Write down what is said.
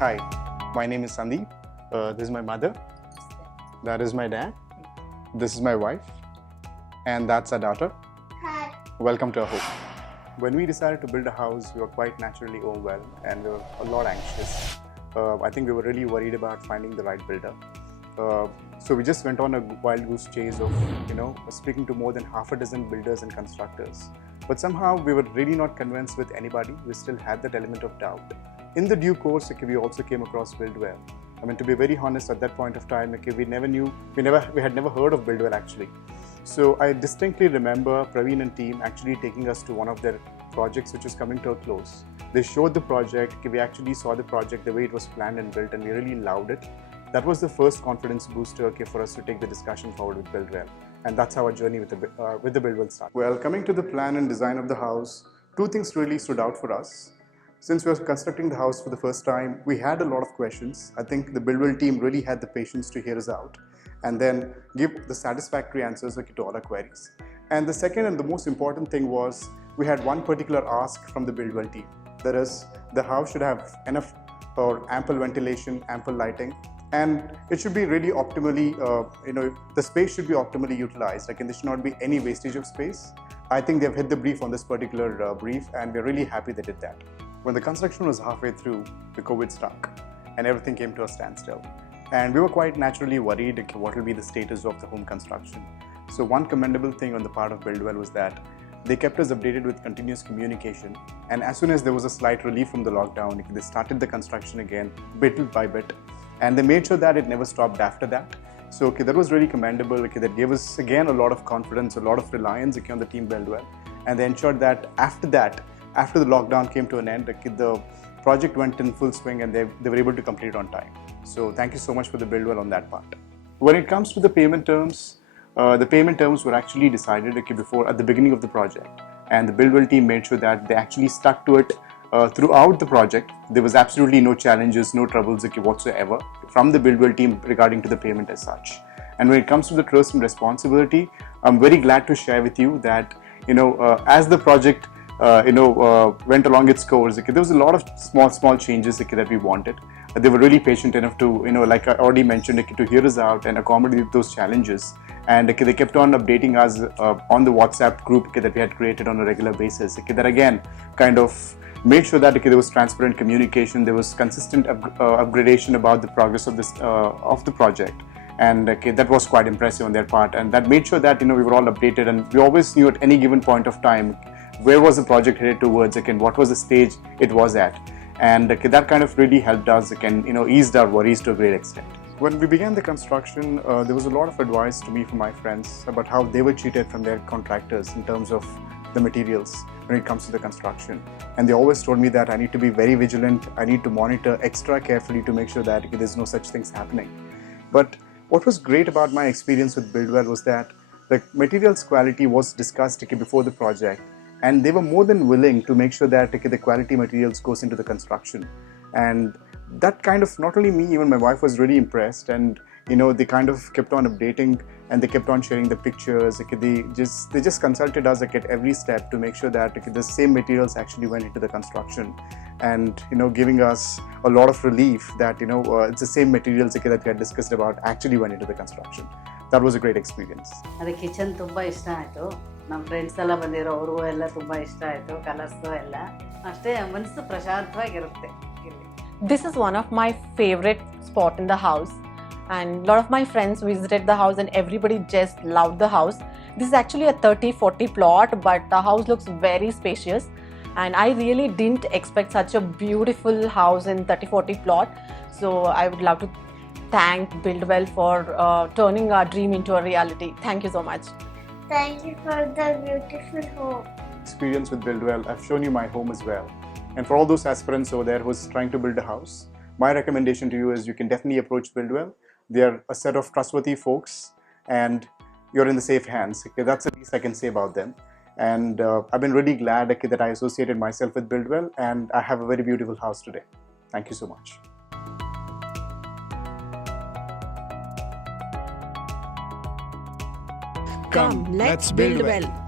Hi, my name is Sandeep. This is my mother. That is my dad. This is my wife. And that's our daughter. Hi. Welcome to our home. When we decided to build a house, we were quite naturally overwhelmed and we were a lot anxious. I think we were really worried about finding the right builder. So we just went on a wild goose chase of, speaking to more than half a dozen builders and constructors. But somehow we were really not convinced with anybody. We still had that element of doubt. In the due course, we also came across Buildwell. I mean, to be very honest, at that point of time, we had never heard of Buildwell actually. So I distinctly remember Praveen and team actually taking us to one of their projects which was coming to a close. They showed the project, we actually saw the project, the way it was planned and built, and we really loved it. That was the first confidence booster for us to take the discussion forward with Buildwell. And that's how our journey with the Buildwell started. Well, coming to the plan and design of the house, two things really stood out for us. Since we were constructing the house for the first time, we had a lot of questions. I think the Buildwell team really had the patience to hear us out and then give the satisfactory answers to all our queries. And the second and the most important thing was we had one particular ask from the Buildwell team. That is, the house should have enough or ample ventilation, ample lighting, and it should be really optimally, the space should be optimally utilized. There should not be any wastage of space. I think they've hit the brief on this particular brief, and we're really happy they did that. When the construction was halfway through, the COVID struck and everything came to a standstill. And we were quite naturally worried what will be the status of the home construction. So one commendable thing on the part of Buildwell was that they kept us updated with continuous communication. And as soon as there was a slight relief from the lockdown, they started the construction again, bit by bit. And they made sure that it never stopped after that. So that was really commendable. That gave us again a lot of confidence, a lot of reliance on the team Buildwell. And they ensured that after the lockdown came to an end, the project went in full swing and they were able to complete it on time. So thank you so much for the Buildwell on that part. When it comes to the payment terms were actually decided before at the beginning of the project, and the Buildwell team made sure that they actually stuck to it throughout the project. There was absolutely no challenges, no troubles whatsoever from the Buildwell team regarding to the payment as such. And when it comes to the trust and responsibility, I'm very glad to share with you that as the project went along its course, there was a lot of small changes that we wanted. They were really patient enough to, like I already mentioned, to hear us out and accommodate those challenges. And they kept on updating us on the WhatsApp group that we had created on a regular basis. That again kind of made sure that there was transparent communication, there was consistent upgradation about the progress of the project. And that was quite impressive on their part. And that made sure that we were all updated, and we always knew at any given point of time where was the project headed towards, what was the stage it was at. And that kind of really helped us, eased our worries to a great extent. When we began the construction, there was a lot of advice to me from my friends about how they were treated from their contractors in terms of the materials when it comes to the construction. And they always told me that I need to be very vigilant, I need to monitor extra carefully to make sure that there's no such things happening. But what was great about my experience with Buildwell was that the materials quality was discussed before the project, and they were more than willing to make sure that the quality materials goes into the construction. And that kind of, not only me, even my wife was really impressed, and they kind of kept on updating and they kept on sharing the pictures. They just consulted us at every step to make sure that the same materials actually went into the construction, and giving us a lot of relief that it's the same materials that we had discussed about actually went into the construction. That was a great experience. The kitchen ತುಂಬಾ ಇಷ್ಟ ಆಯ್ತು. ನಮ್ಮ friends ಎಲ್ಲ ಬಂದಿರೋ ಅವರು ಎಲ್ಲ ತುಂಬಾ ಇಷ್ಟ ಆಯ್ತು. ಕಲರ್ಸ್ ಎಲ್ಲ ಅಷ್ಟೇ ಮನಸ್ಸು ಪ್ರಶಾಂತವಾಗಿರುತ್ತೆ ಇಲ್ಲಿ. This is one of my favorite spot in the house, and a lot of my friends visited the house and everybody just loved the house. This is actually a 30-40 plot, but the house looks very spacious, and I really didn't expect such a beautiful house in 30-40 plot. So I would love to thank Buildwell for turning our dream into a reality. Thank you so much. Thank you for the beautiful home. Experience with Buildwell, I've shown you my home as well. And for all those aspirants over there who's trying to build a house, my recommendation to you is you can definitely approach Buildwell. They are a set of trustworthy folks and you're in the safe hands. That's the least I can say about them. And I've been really glad that I associated myself with Buildwell, and I have a very beautiful house today. Thank you so much. Come, let's build well.